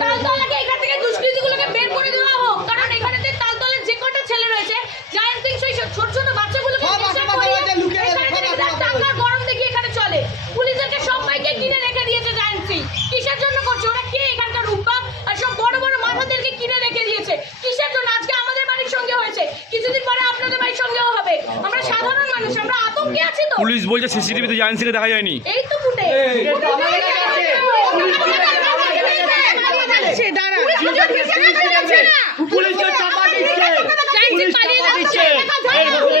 তালতলাকে এখান থেকে দুষ্কৃতীগুলোকে বের করে দেওয়া হোক। কারণ এখানে তালতলার যে কটা ছেলে রয়েছে জায়েন্ট সিং সেই ছোট ছোট বাচ্চাগুলোকে সব pressure আশেপাশে করিয়ে রয়েছে, লুকিয়ে গেছে, এখানে সব থেকে আশেপাশে টাকার গরম দেখি এখানে চলে। পুলিশদেরকে সবাইকে কিনে রেখে দিয়েছে জায়েন্ট সিং কিসের জন্য করছে? ওরা কে এখানকার রূপা আর সব বড় বড় মাথাদেরকে কিনে রেখে দিয়েছে। কিসের জন্য? আজকে আমাদের বাড়ির সঙ্গে হয়েছে। কিছুদিন পরে আপনাদের বাড়ির সঙ্গেও হবে। আমরা সাধারণ মানুষ আমরা আতঙ্কে আছি তো পুলিশ বলছে সিসিটিভিতে জায়েন্সিকে দেখা যায়নি এই তো ফুটে পুলিশকে চাপা দিচ্ছে পুলিশ চাপা দিচ্ছে এই ব্যাপারে